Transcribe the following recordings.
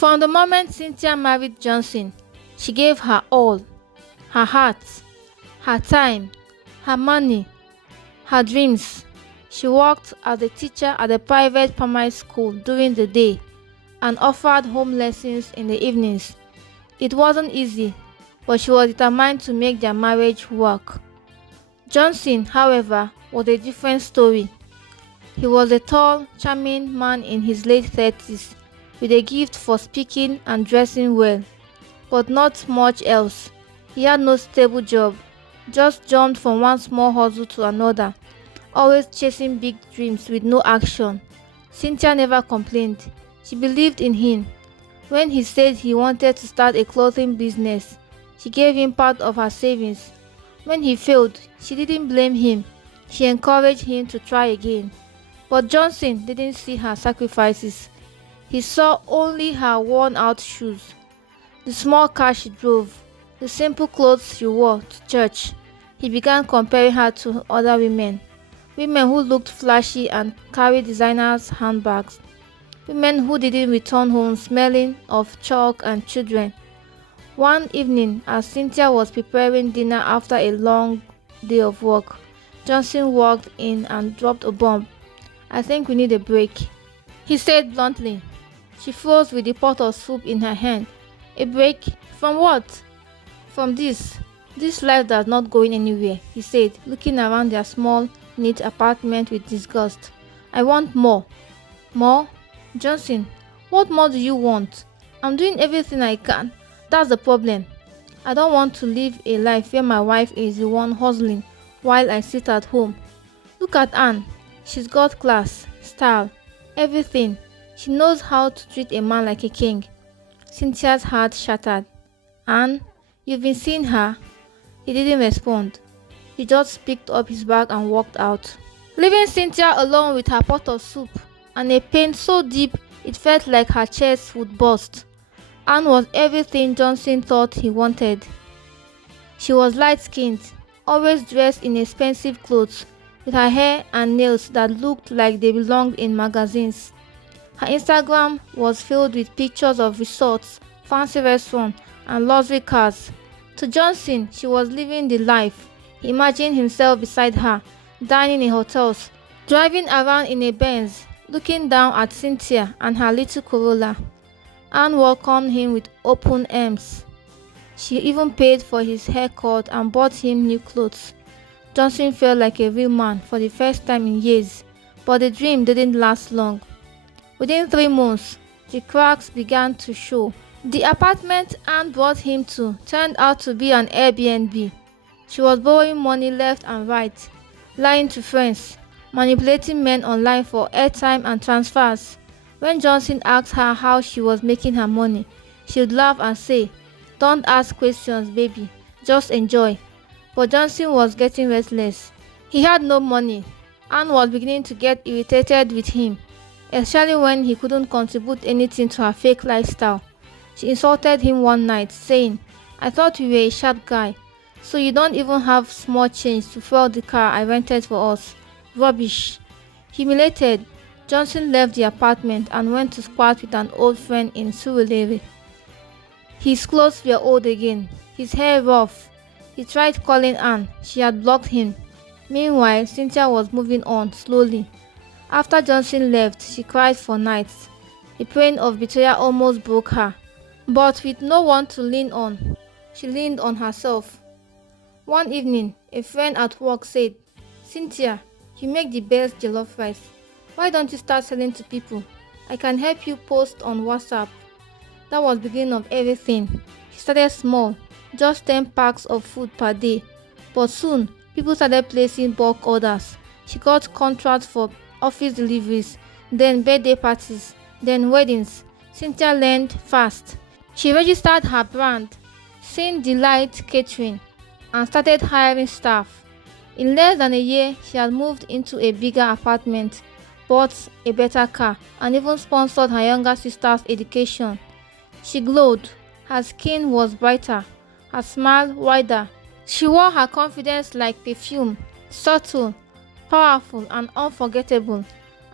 From the moment Cynthia married Johnson, she gave her all, her heart, her time, her money, her dreams. She worked as a teacher at a private primary school during the day and offered home lessons in the evenings. It wasn't easy, but she was determined to make their marriage work. Johnson, however, was a different story. He was a tall, charming man in his late 30s with a gift for speaking and dressing well, but not much else. He had no stable job, just jumped from one small hustle to another, always chasing big dreams with no action. Cynthia never complained. She believed in him. When he said he wanted to start a clothing business, she gave him part of her savings. When he failed, she didn't blame him. She encouraged him to try again. But Johnson didn't see her sacrifices. He saw only her worn-out shoes, the small car she drove, the simple clothes she wore to church. He began comparing her to other women who looked flashy and carried designers' handbags, women who didn't return home smelling of chalk and children. One evening, as Cynthia was preparing dinner after a long day of work, Johnson walked in and dropped a bomb. "I think we need a break," he said bluntly. She froze with the pot of soup in her hand. "A break? From what?" "From this. This life that's not going anywhere," he said, looking around their small, neat apartment with disgust. "I want more." "More? Johnson, what more do you want? I'm doing everything I can. That's the problem. I don't want to live a life where my wife is the one hustling while I sit at home. Look at Anne. She's got class, style, everything. She knows how to treat a man like a king." Cynthia's heart shattered. "Anne, you've been seeing her?" He didn't respond. He just picked up his bag and walked out, leaving Cynthia alone with her pot of soup and a pain so deep it felt like her chest would burst. Anne was everything Johnson thought he wanted. She was light-skinned, always dressed in expensive clothes, with her hair and nails that looked like they belonged in magazines. Her Instagram was filled with pictures of resorts, fancy restaurants, and luxury cars. To Johnson, she was living the life. He imagined himself beside her, dining in hotels, driving around in a Benz, looking down at Cynthia and her little Corolla. Anne welcomed him with open arms. She even paid for his haircut and bought him new clothes. Johnson felt like a real man for the first time in years, but the dream didn't last long. Within 3 months, the cracks began to show. The apartment Anne brought him to turned out to be an Airbnb. She was borrowing money left and right, lying to friends, manipulating men online for airtime and transfers. When Johnson asked her how she was making her money, she would laugh and say, "Don't ask questions, baby, just enjoy." But Johnson was getting restless. He had no money. Anne was beginning to get irritated with him, especially when he couldn't contribute anything to her fake lifestyle. She insulted him one night, saying, "I thought you were a sharp guy, so you don't even have small change to fuel the car I rented for us. Rubbish." Humiliated, Johnson left the apartment and went to squat with an old friend in Surulere. His clothes were old again, his hair rough. He tried calling Anne. She had blocked him. Meanwhile, Cynthia was moving on slowly. After Johnson left, she cried for nights. The pain of betrayal almost broke her. But with no one to lean on, she leaned on herself. One evening, a friend at work said, "Cynthia, you make the best jollof rice. Why don't you start selling to people? I can help you post on WhatsApp." That was the beginning of everything. She started small, just 10 packs of food per day. But soon, people started placing bulk orders. She got contracts for office deliveries, then birthday parties, then weddings. Cynthia learned fast. She registered her brand, Sin Delight Catering, and started hiring staff. In less than a year, she had moved into a bigger apartment, bought a better car, and even sponsored her younger sister's education. She glowed. Her skin was brighter, her smile wider. She wore her confidence like perfume, subtle, powerful, and unforgettable.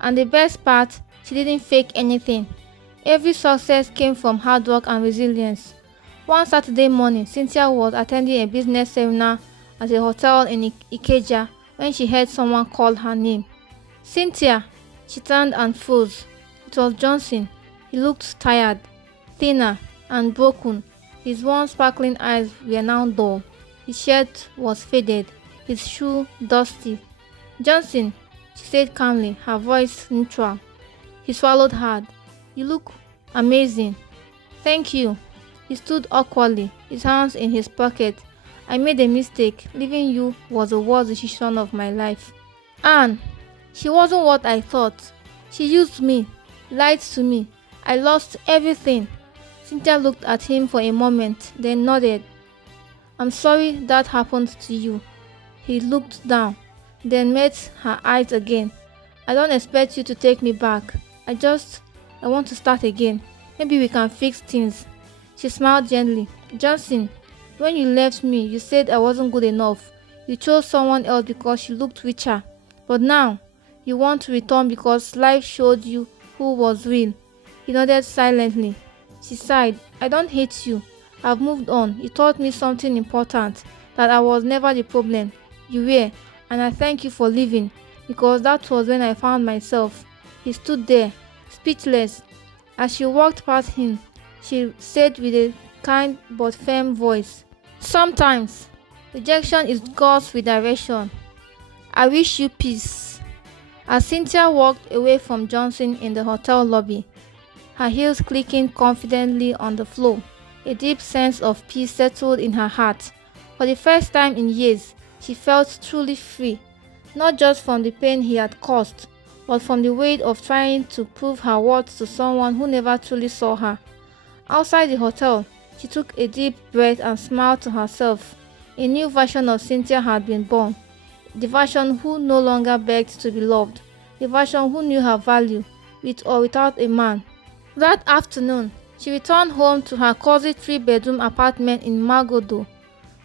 And the best part, she didn't fake anything. Every success came from hard work and resilience. One Saturday morning, Cynthia was attending a business seminar at a hotel in Ikeja when she heard someone call her name. Cynthia! She turned and froze. It was Johnson. He looked tired, thinner, and broken. His once sparkling eyes were now dull. His shirt was faded, his shoe dusty. "Johnson," she said calmly, her voice neutral. He swallowed hard. "You look amazing." "Thank you." He stood awkwardly, his hands in his pocket. "I made a mistake. Leaving you was the worst decision of my life." "Anne, she wasn't what I thought. She used me, lied to me. I lost everything." Cynthia looked at him for a moment, then nodded. "I'm sorry that happened to you." He looked down, then met her eyes again. "I don't expect you to take me back. I want to start again. Maybe we can fix things." She smiled gently. "Johnson, when you left me, you said I wasn't good enough. You chose someone else because she looked richer. But now, you want to return because life showed you who was real." He nodded silently. She sighed. "I don't hate you. I've moved on. You taught me something important, that I was never the problem. You were, and I thank you for leaving, because that was when I found myself." He stood there, speechless. As she walked past him, she said with a kind but firm voice, "Sometimes, rejection is God's redirection. I wish you peace." As Cynthia walked away from Johnson in the hotel lobby, her heels clicking confidently on the floor, a deep sense of peace settled in her heart. For the first time in years, she felt truly free, not just from the pain he had caused, but from the weight of trying to prove her worth to someone who never truly saw her. Outside the hotel, she took a deep breath and smiled to herself. A new version of Cynthia had been born, the version who no longer begged to be loved, the version who knew her value, with or without a man. That afternoon, she returned home to her cozy 3-bedroom apartment in Magodo.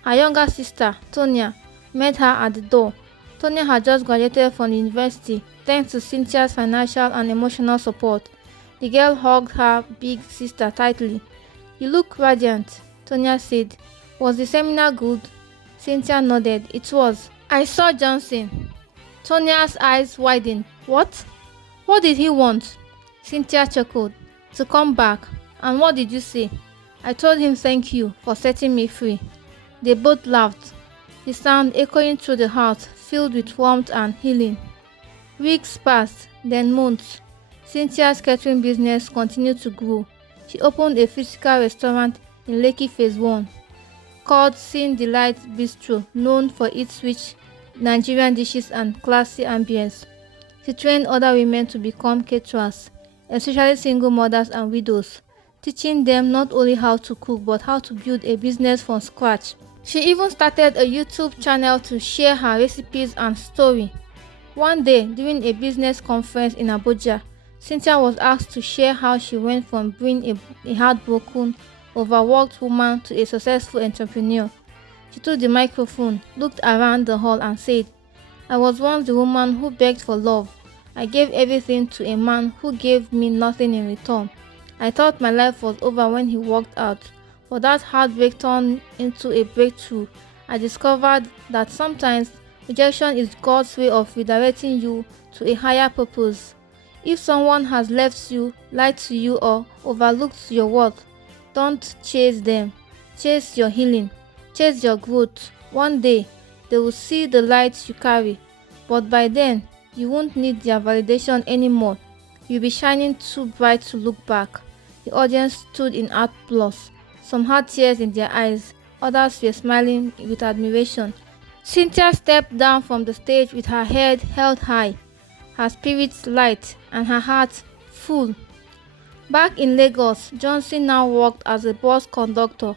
Her younger sister, Tonya, met her at the door. Tonya had just graduated from the university thanks to Cynthia's financial and emotional support. The girl hugged her big sister tightly. "You look radiant," Tonya said. "Was the seminar good?" Cynthia nodded. "It was. I saw Johnson." Tonya's eyes widened. "What? What did he want?" Cynthia chuckled. "To come back." "And what did you say?" "I told him thank you for setting me free." They both laughed, the sound echoing through the house, filled with warmth and healing. Weeks passed, then months. Cynthia's catering business continued to grow. She opened a physical restaurant in Lekki Phase 1 called Sin Delight Bistro, known for its rich Nigerian dishes and classy ambience. She trained other women to become caterers, especially single mothers and widows, teaching them not only how to cook but how to build a business from scratch. She even started a YouTube channel to share her recipes and story. One day, during a business conference in Abuja, Cynthia was asked to share how she went from being a heartbroken, overworked woman to a successful entrepreneur. She took the microphone, looked around the hall and said, "I was once the woman who begged for love. I gave everything to a man who gave me nothing in return. I thought my life was over when he walked out, but that heartbreak turned into a breakthrough. I discovered that sometimes rejection is God's way of redirecting you to a higher purpose. If someone has left you, lied to you, or overlooked your worth, don't chase them. Chase your healing. Chase your growth. One day, they will see the light you carry, but by then, you won't need their validation anymore. You'll be shining too bright to look back." The audience stood in applause. Some had tears in their eyes, others were smiling with admiration. Cynthia stepped down from the stage with her head held high, her spirits light, and her heart full. Back in Lagos, Johnson now worked as a bus conductor.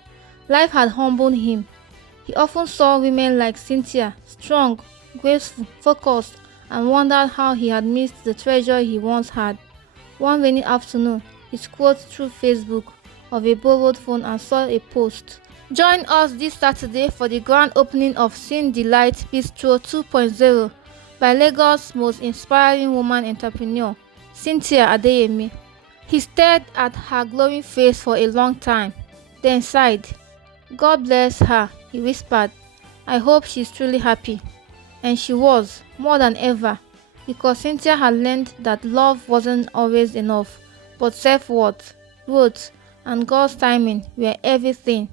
Life had humbled him. He often saw women like Cynthia, strong, graceful, focused, and wondered how he had missed the treasure he once had. One rainy afternoon, he scrolled through Facebook of a borrowed phone and saw a post. "Join us this Saturday for the grand opening of Sin Delight Bistro 2.0 by Lagos' most inspiring woman entrepreneur, Cynthia Adeyemi. He stared at her glowing face for a long time, then sighed. God bless her, he whispered. I hope she's truly happy. And she was, more than ever, because Cynthia had learned that love wasn't always enough, but self-worth, growth, and God's timing were everything.